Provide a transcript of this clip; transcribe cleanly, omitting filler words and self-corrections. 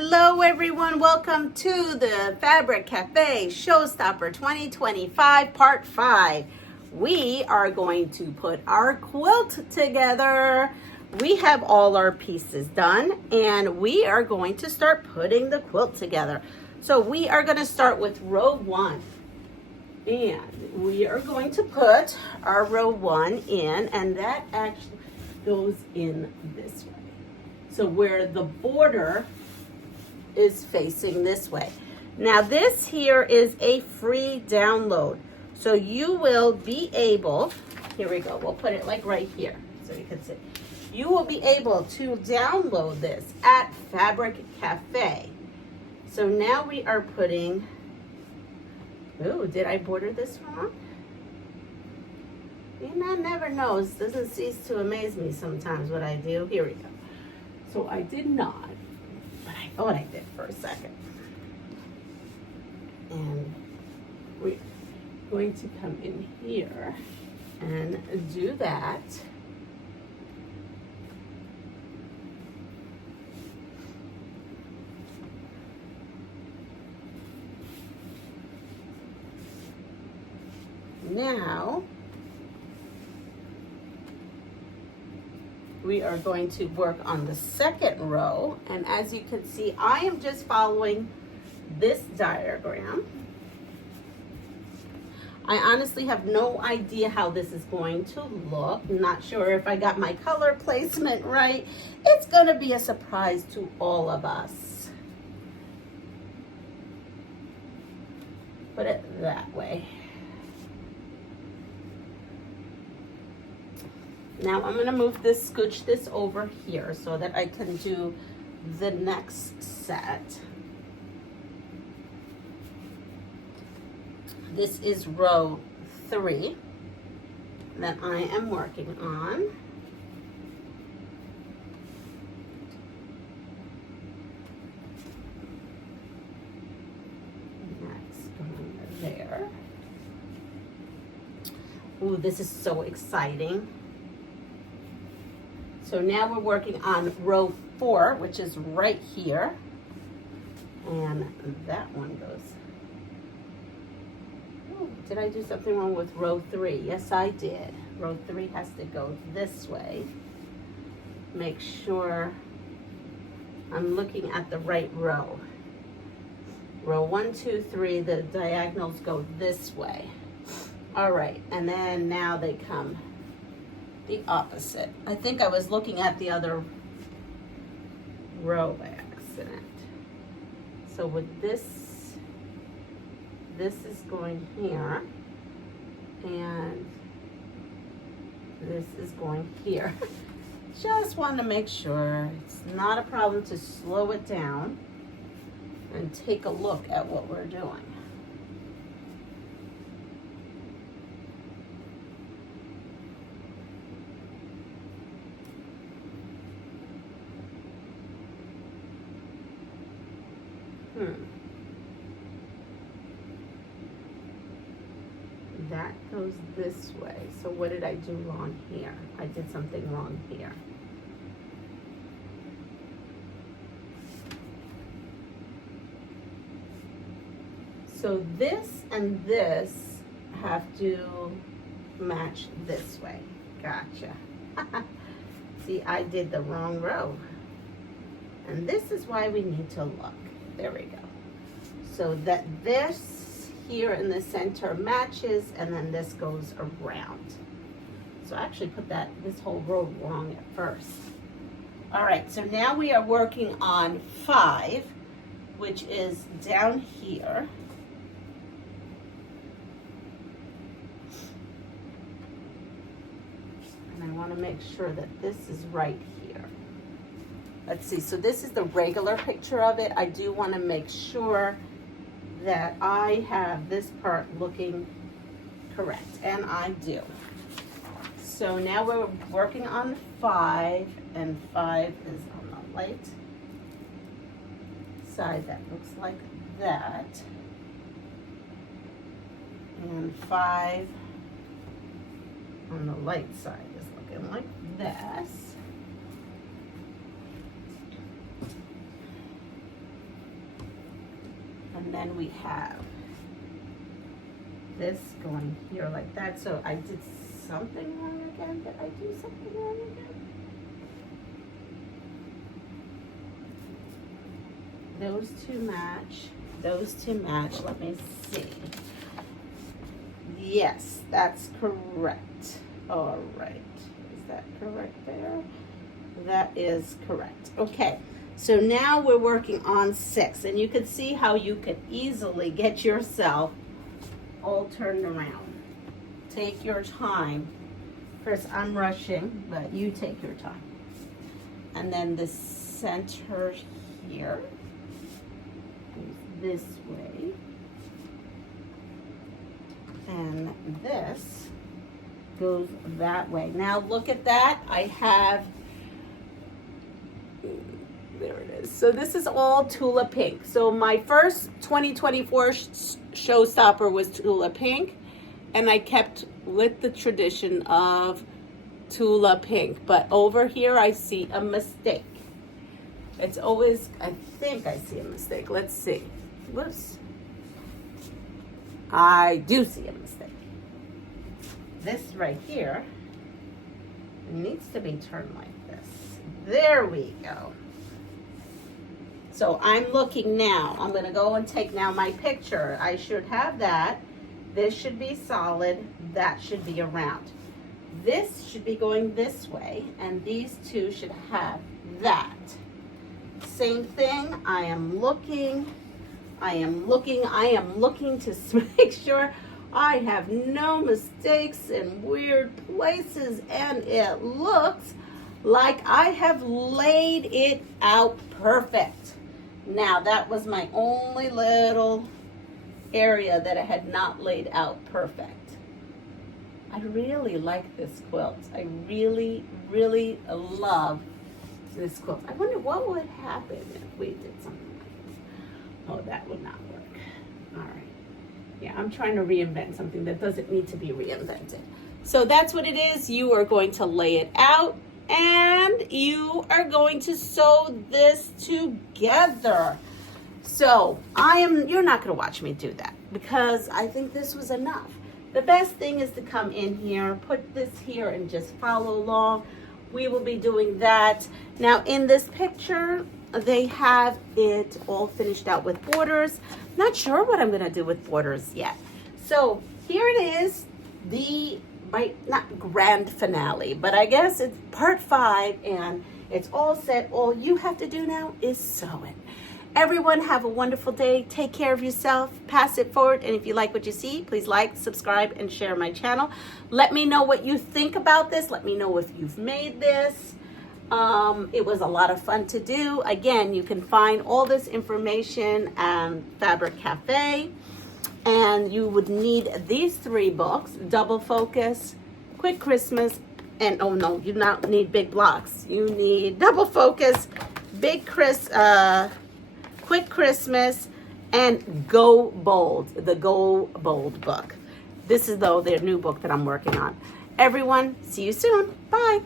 Hello everyone, welcome to the Fabric Cafe Showstopper 2025 Part 5. We are going to put our quilt together. We have all our pieces done and we are going to start putting the quilt together. So we are going to start with row 1. And we are going to put our row 1 in, and that actually goes in this way. So where the border is facing this way. Now this here is a free download. So you will be able, here we go, we'll put it like right here so you can see. You will be able to download this at Fabric Cafe. So now we are putting, oh, did I border this wrong? And I never know, it doesn't cease to amaze me sometimes what I do. Here we go. So I did not. I thought I did for a second. And we're going to come in here and do that. Now, we are going to work on the second row, and as you can see, I am just following this diagram. I honestly have no idea how this is going to look. Not sure if I got my color placement right. It's going to be a surprise to all of us. Put it that way. Now I'm going to move this, scooch this over here so that I can do the next set. This is row 3 that I am working on. That's going there. Ooh, this is so exciting. So now we're working on row 4, which is right here. And that one goes. Oh, did I do something wrong with row 3? Yes, I did. Row 3 has to go this way. Make sure I'm looking at the right row. Row 1, 2, 3, the diagonals go this way. All right, and then now they come the opposite. I think I was looking at the other row by accident. So with this is going here, and this is going here. Just want to make sure it's not a problem to slow it down and take a look at what we're doing. That goes this way. So what did I do wrong here? I did something wrong here. So this and this have to match this way. Gotcha. See, I did the wrong row. And this is why we need to look. There we go. So that this here in the center matches, and then this goes around. So I actually put this whole row wrong at first. All right, so now we are working on 5, which is down here. And I want to make sure that this is right here. Let's see, so this is the regular picture of it. I do want to make sure that I have this part looking correct, and I do. So now we're working on 5, and 5 is on the light side. That looks like that. And 5 on the light side is looking like this. And then we have this going here like that. So I did something wrong again. Did I do something wrong again? Those two match. Those two match. Let me see. Yes, that's correct. All right. Is that correct there? That is correct. Okay. So now we're working on 6, and you can see how you could easily get yourself all turned around. Take your time. First, I'm rushing, but you take your time. And then the center here goes this way. And this goes that way. Now look at that. I have, there it is. So this is all Tula Pink. So my first 2024 Showstopper was Tula Pink, and I kept with the tradition of Tula Pink. But over here I see a mistake. It's always, I think I see a mistake. Let's see. Whoops. I do see a mistake. This right here needs to be turned like this. There we go. So I'm looking now. I'm going to go and take now my picture. I should have that. This should be solid. That should be around. This should be going this way, and these two should have that. Same thing. I am looking to make sure I have no mistakes in weird places, and it looks like I have laid it out perfect. Now that was my only little area that I had not laid out perfect. I really like this quilt. I really, really love this quilt. I wonder what would happen if we did something like this. Oh, that would not work. All right. Yeah, I'm trying to reinvent something that doesn't need to be reinvented. So that's what it is. You are going to lay it out, and you are going to sew this together. So you're not going to watch me do that because I think this was enough. The best thing is to come in here, put this here, and just follow along. We will be doing that. Now in this picture, they have it all finished out with borders. Not sure what I'm gonna do with borders yet. So here it is, not grand finale, but I guess it's part 5 and it's all set. All you have to do now is sew it. Everyone have a wonderful day. Take care of yourself. Pass it forward. And if you like what you see, please like, subscribe, and share my channel. Let me know what you think about this. Let me know if you've made this. It was a lot of fun to do. Again, you can find all this information at Fabric Cafe. And you would need these 3 books: Double Focus, Quick Christmas, and oh no, you don't need big blocks. You need Double Focus, Quick Christmas, and Go Bold, the Go Bold book. This is their new book that I'm working on. Everyone, see you soon. Bye.